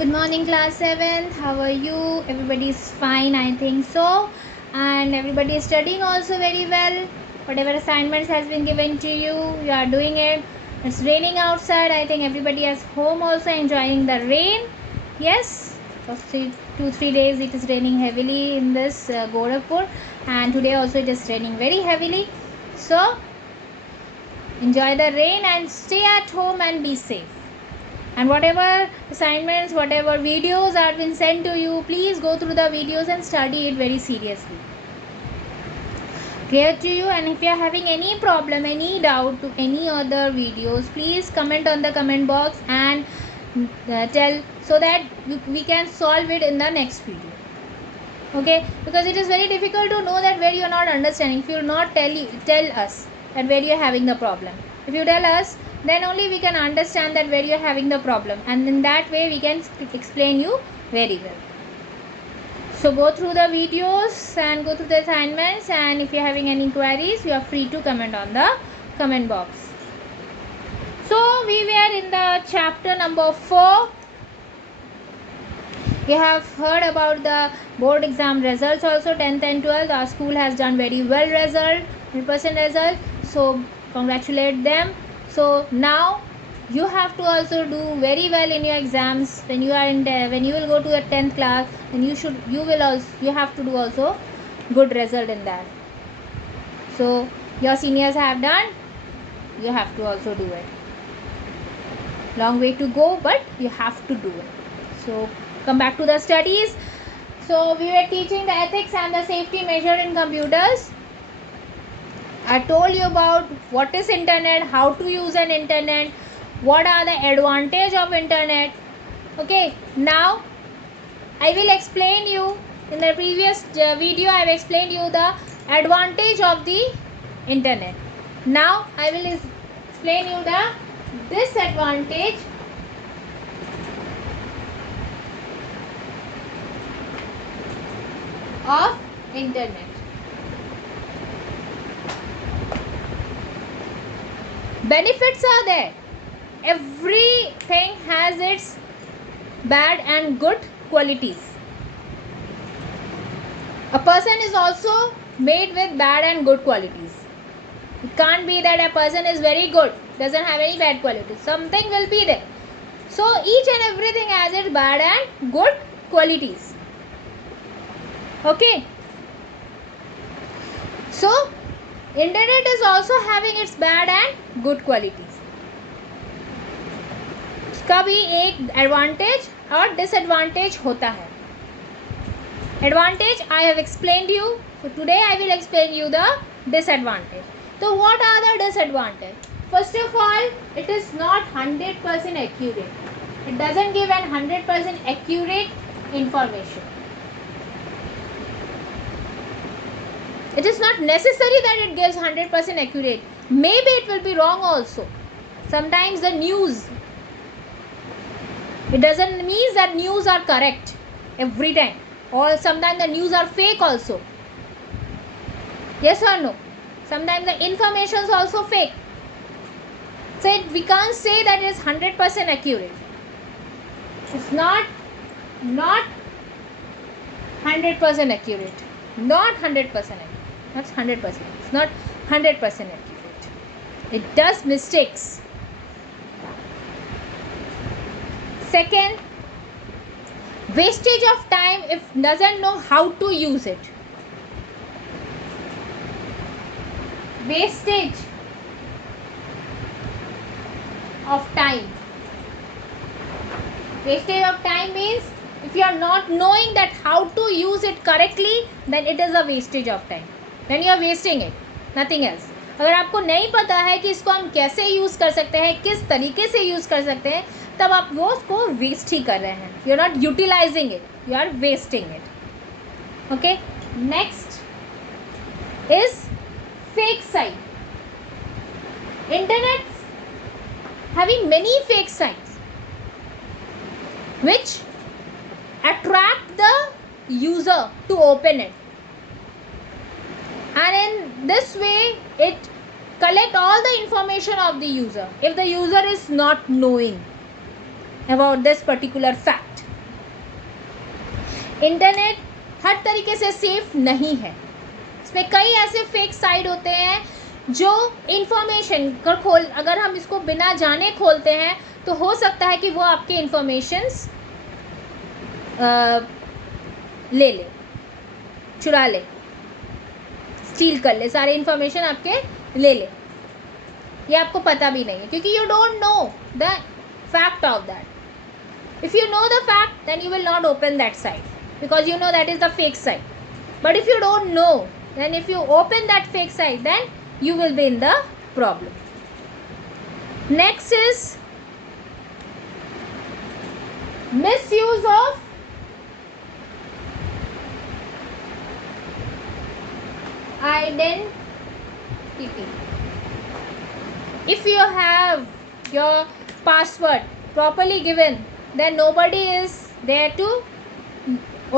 Good morning, class 7th. How are you? Everybody is fine, I think so. And everybody is studying also very well. Whatever assignments has been given to you, you are doing it. It's raining outside. I think everybody is home also enjoying the rain. Yes, for 2-3 days it is raining heavily in this Gorakhpur, and today also it is raining very heavily. So enjoy the rain and stay at home and be safe. And whatever assignments, whatever videos are been sent to you, please go through the videos and study it very seriously. Clear to you? And if you are having any problem, any doubt to any other videos, please comment on the comment box and tell, so that we can solve it in the next video. Okay, because it is very difficult to know that where you are not understanding. If you will not tell us that where you are having the problem, if you tell us, then only we can understand that where you are having the problem, and in that way we can explain you very well. So go through the videos and go through the assignments, and if you are having any queries, you are free to comment on the comment box. So we were in the chapter number 4. We have heard about the board exam results also, 10th and 12th. Our school has done very well result, 100% result. So congratulate them. So now you have to also do very well in your exams. When you are when you will go to your 10th class, then you have to do also good result in that. So your seniors have done, you have to also do it. Long way to go, but you have to do it. So come back to the studies. So we were teaching the ethics and the safety measure in computers. I told you about what is internet, how to use an internet, what are the advantage of internet. Okay, now I will explain you, in the previous video I have explained you the advantage of the internet. Now I will explain you the disadvantage of internet. Benefits are there. Everything has its bad and good qualities. A person is also made with bad and good qualities. It can't be that a person is very good, doesn't have any bad qualities. Something will be there. So each and everything has its bad and good qualities. Okay. So internet is also having its bad and good qualities. उसका भी एक advantage और disadvantage होता है. Advantage I have explained you. So today I will explain you the disadvantage. So what are the disadvantage? First of all, it is not 100% accurate. It doesn't give an 100% accurate information. It is not necessary that it gives 100% accurate. Maybe it will be wrong also. Sometimes the news, it doesn't mean that news are correct every time. Or sometimes the news are fake also. Yes or no? Sometimes the information is also fake. So we can't say that it is 100% accurate. It's not 100% accurate. Not 100% accurate. That's 100%. It's not 100% accurate. It does mistakes. Second, wastage of time if doesn't know how to use it. Wastage of time. Wastage of time means if you are not knowing that how to use it correctly, then it is a wastage of time. Then you are wasting it, nothing else. अगर आपको नहीं पता है कि इसको हम कैसे use कर सकते हैं, किस तरीके से यूज़ कर सकते हैं, तब आप वो उसको वेस्ट ही कर रहे हैं. You are not utilising it, you are wasting it. Okay, next is fake site. Internet having many fake sites which attract the user to open it, and in this way it collect all the information of the user if the user is not knowing about this particular fact. Internet हर तरीके से safe नहीं है, इसमें कई ऐसे fake site होते हैं जो इंफॉर्मेशन अगर हम इसको बिना जाने खोलते हैं तो हो सकता है कि वो आपके इंफॉर्मेशंस ले ले, चुरा ले, स्टील कर ले, सारे इंफॉर्मेशन आपके ले ले, ये आपको पता भी नहीं है क्योंकि you don't know the fact of that. If you know the fact then you will not open that site because you know that is the fake site. But if you don't know, then if you open that fake site, then you will be in the problem. Next is misuse of identity. If you have your password properly given, then nobody is there to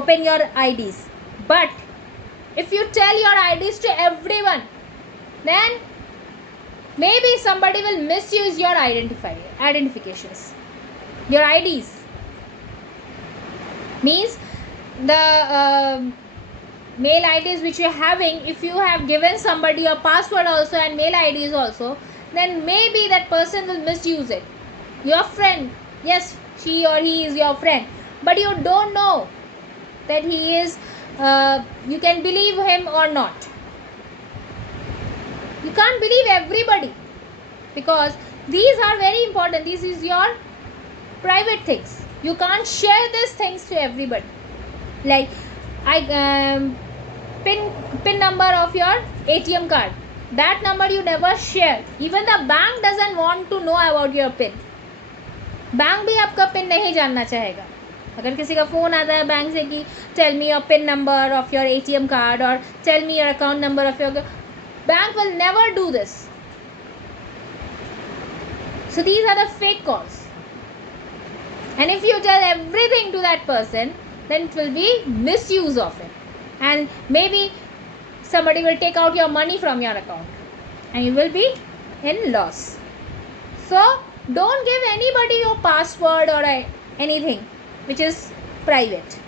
open your IDs. But if you tell your IDs to everyone, then maybe somebody will misuse your identifications. Your IDs means the mail IDs which you are having. If you have given somebody your password also and mail IDs also, then maybe that person will misuse it. Your friend, yes, she or he is your friend, but you don't know that he is you can believe him or not. You can't believe everybody because these are very important. This is your private things. You can't share these things to everybody. Like pin number of your ATM card, that number you never share. Even the bank doesn't want to know about your pin. Bank भी आपका pin नहीं जानना चाहेगा. अगर किसी का phone आता है बैंक से कि tell me your PIN number of your ATM card और tell me your account number of your, bank will never do this. So these are the fake calls. And if you tell everything to that person, then it will be misuse of it. And maybe somebody will take out your money from your account and you will be in loss. So don't give anybody your password or anything which is private,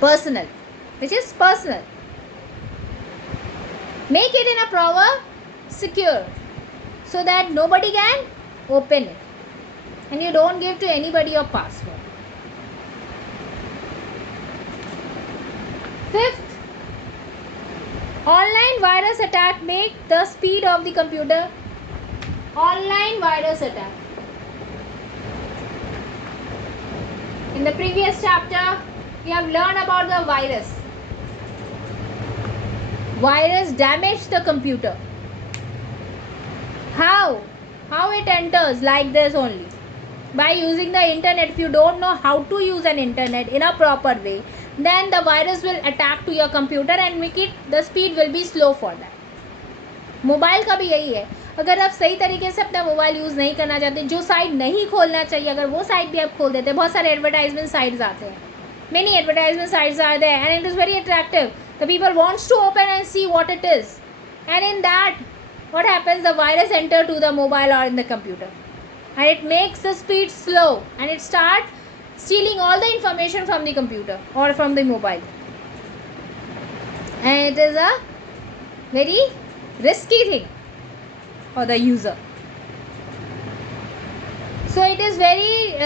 personal, which is personal. Make it in a proper secure so that nobody can open it, and you don't give to anybody your password. Fifth, online virus attack make the speed of the computer. Online virus attack. In the previous chapter, we have learned about the virus. Virus damage the computer. How it enters? Like this only. By using the internet. If you don't know how to use an internet in a proper way, then the virus will attack to your computer and make it, the speed will be slow for that. Mobile का भी यही है. अगर आप सही तरीके से अपना मोबाइल यूज़ नहीं करना चाहते, जो साइट नहीं खोलना चाहिए, अगर वो साइट भी आप खोल देते हैं, बहुत सारे एडवर्टाइजमेंट साइट्स आते हैं. Many advertisement sites are there and it is very attractive. The people wants to open and see what it is. And in that, what happens? The virus enter to the mobile or in the computer. And it makes the speed slow and it starts stealing all the information from the computer or from the mobile. And it is a very risky thing for the user. So it is very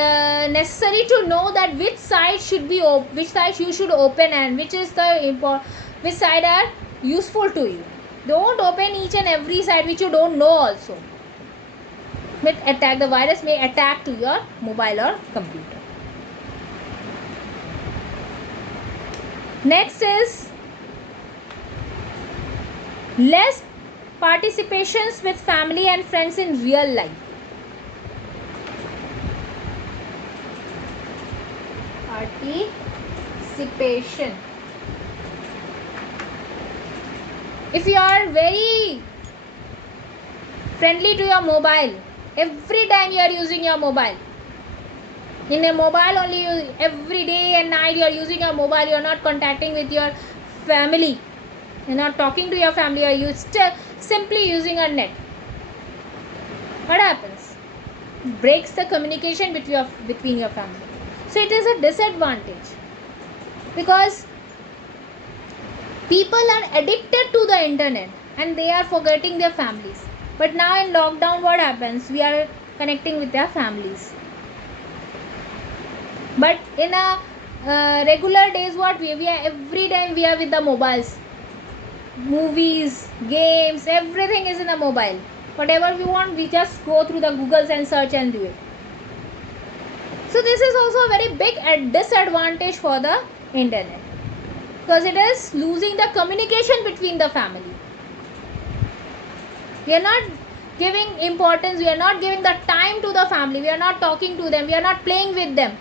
necessary to know that which site should be which site you should open and which is the which site are useful to you. Don't open each and every site which you don't know also. The virus may attack to your mobile or computer. Next is less participations with family and friends in real life. Participation. If you are very friendly to your mobile, every time you are using your mobile, in a mobile only, every day and night you are using your mobile, you are not contacting with your family, you are not talking to your family, or you still simply using a net. What happens? It breaks the communication between your family. So it is a disadvantage. because people are addicted to the internet and they are forgetting their families. But now in lockdown, what happens? We are connecting with their families. But in a regular days, what we are every time we are with the mobiles, movies, games, everything is in the mobile. Whatever we want, we just go through the Googles and search and do it. So this is also a very big disadvantage for the internet, because it is losing the communication between the family. We are not giving importance, we are not giving the time to the family, we are not talking to them, we are not playing with them,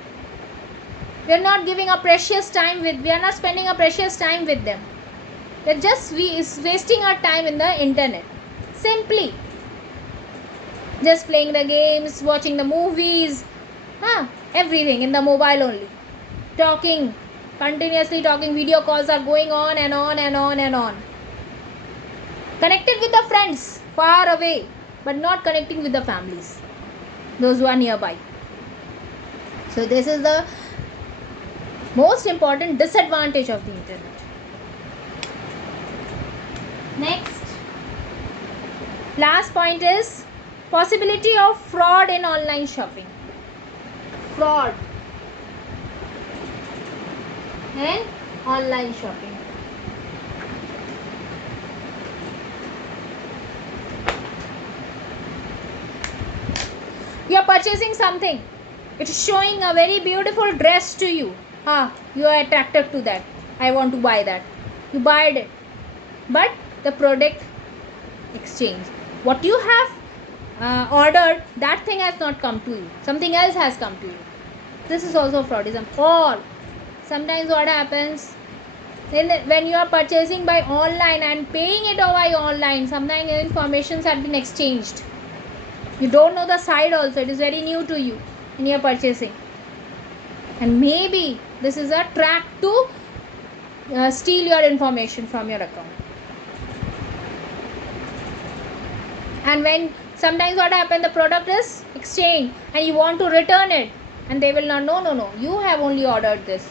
we are not giving a precious time with, we are not spending a precious time with them. We are just wasting our time in the internet, simply just playing the games, watching the movies, everything in the mobile only, talking, continuously talking, video calls are going on and on and on and on, connected with the friends far away, but not connecting with the families, those who are nearby. So this is the most important disadvantage of the internet. Next, last point is possibility of fraud in online shopping. Fraud in online shopping. You are purchasing something, it is showing a very beautiful dress to you. You are attracted to that, I want to buy that, you buy it, but the product exchange, what you have ordered, that thing has not come to you, something else has come to you. This is also fraudism. Or sometimes what happens, when you are purchasing by online and paying it by online, sometimes informations have been exchanged, you don't know the site also, it is very new to you in your purchasing, and maybe this is a track to steal your information from your account. And when sometimes what happens, the product is exchanged and you want to return it, and they will not, no, you have only ordered this,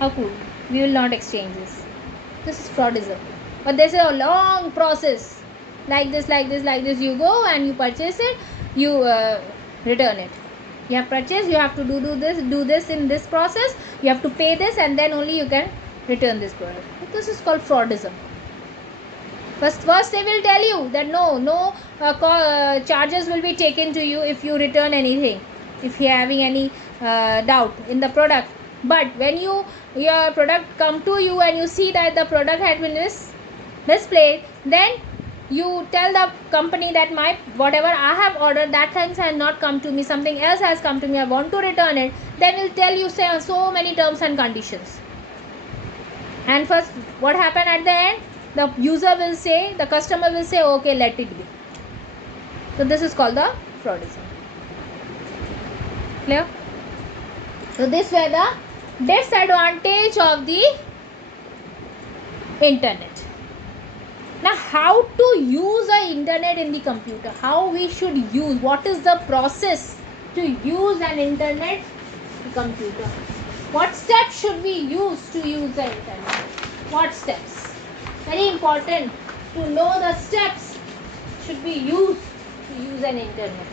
how cool, we will not exchange this. This is fraudism. But this is a long process, like this, you go and you purchase it, you return it. You have purchased, you have to do this in this process, you have to pay this, and then only you can return this product. This is called fraudism. First they will tell you that no charges will be taken to you if you return anything, if you are having any doubt in the product. But when your product come to you and you see that the product had been misplaced, then you tell the company that whatever I have ordered, that things has not come to me, something else has come to me, I want to return it. Then will tell you so many terms and conditions. And first, what happened at the end? The user will say, the customer will say, okay, let it be. So this is called the fraudism. Clear? So this were the disadvantage of the internet. Now, how to use the internet in the computer? How we should use? What is the process to use an internet computer? What steps should we use to use the internet? What steps? Very important to know the steps should be used to use an internet.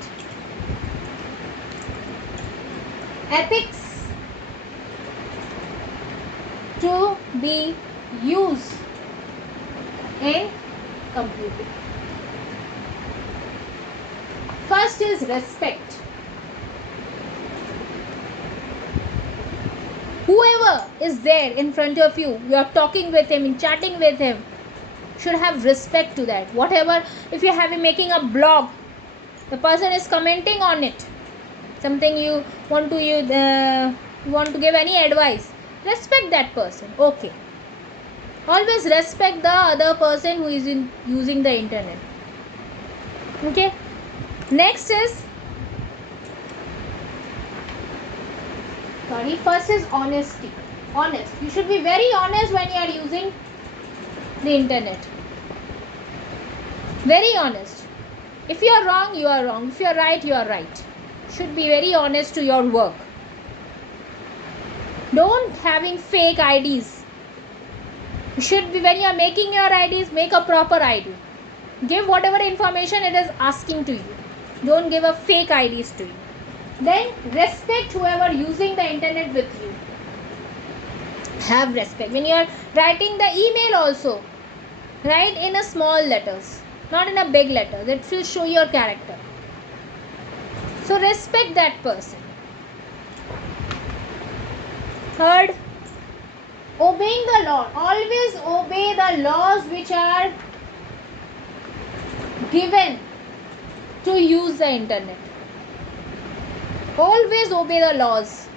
Ethics to be used in computing. First is respect. Whoever is there in front of you, you are talking with him, chatting with him, should have respect to that. Whatever, if you have making a blog, the person is commenting on it, something you want to give any advice, respect that person. Okay, always respect the other person who is using the internet. Okay, next is first is honesty. Honest, you should be very honest when you are using the internet. Very honest. If you are wrong, you are wrong. If you are right, you are right. Should be very honest to your work. Don't having fake IDs. You should be, when you are making your IDs, make a proper ID. Give whatever information it is asking to you. Don't give a fake IDs to you. Then respect whoever using the internet with you. Have respect. When you are writing the email also, write in a small letters, not in a big letters. It will show your character. So respect that person. Third, obeying the law. Always obey the laws which are given to use the internet. Always obey the laws,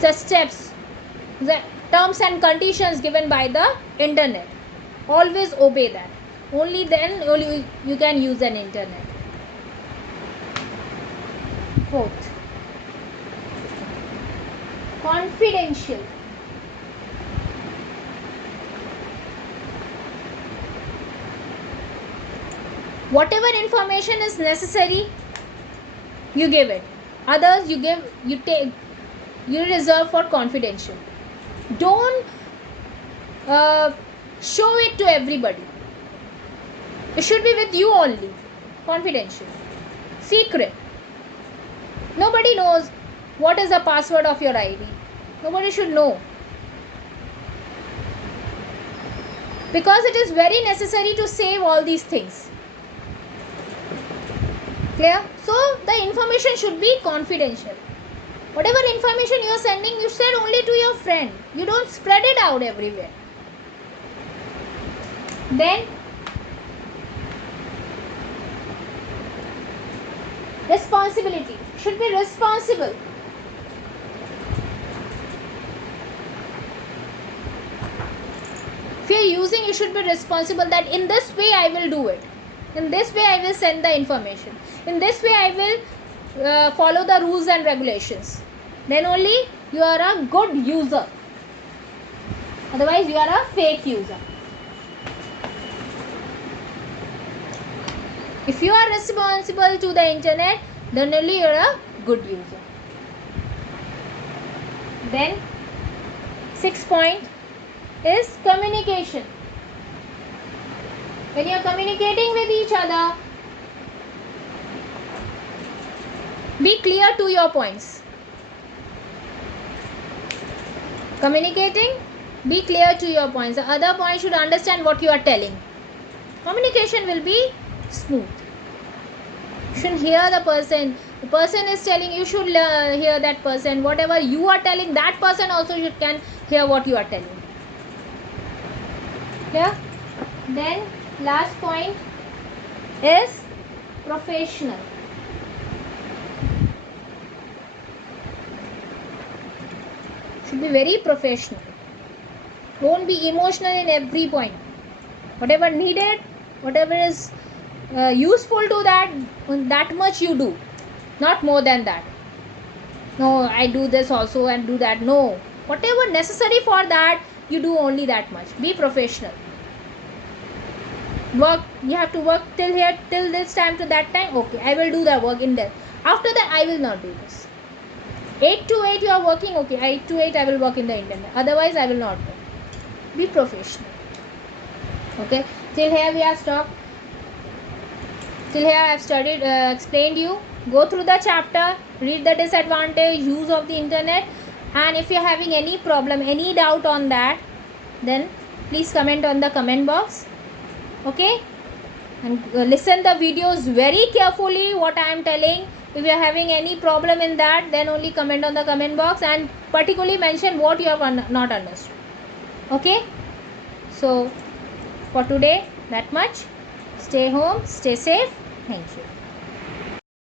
the steps, the terms and conditions given by the internet. Always obey that. Only then only you can use an internet. Fourth, confidential. Whatever information is necessary, you give it. Others you reserve for confidential. Don't show it to everybody. It should be with you only. Confidential. Secret. Nobody knows what is the password of your ID. Nobody should know. Because it is very necessary to save all these things. Clear? So the information should be confidential. Whatever information you are sending, you send only to your friend. You don't spread it out everywhere. Then responsibility. Should be responsible. If you are using, you should be responsible that in this way I will do it. In this way I will send the information. In this way I will follow the rules and regulations. Then only you are a good user. Otherwise you are a fake user. If you are responsible to the internet, then only you are a good user. Then 6th point is communication. When you are communicating with each other, be clear to your points. Communicating, be clear to your points. The other point should understand what you are telling. Communication will be smooth. You should hear the person. The person is telling, you should hear that person. Whatever you are telling, that person also can hear what you are telling. Clear? Then last point is professional. Should be very professional. Don't be emotional in every point. Whatever needed, whatever is useful to that much you do, not more than that. No, I do this also and do that. No, whatever necessary for that, you do only that much. Be professional. Work, you have to work till here, till this time to that time. Okay, I will do the work in there. After that, I will not do this. 8 to 8 you are working. Okay, 8 to 8 I will work in the internet. Otherwise, I will not work. Be professional. Okay, till here we have stopped. Till here I have studied, explained you. Go through the chapter, read the disadvantage, use of the internet, and if you are having any problem, any doubt on that, then please comment on the comment box. Okay, and listen the videos very carefully what I am telling. If you are having any problem in that, then only comment on the comment box and particularly mention what you have not understood. Okay, so for today that much. Stay home, stay safe. Thank you.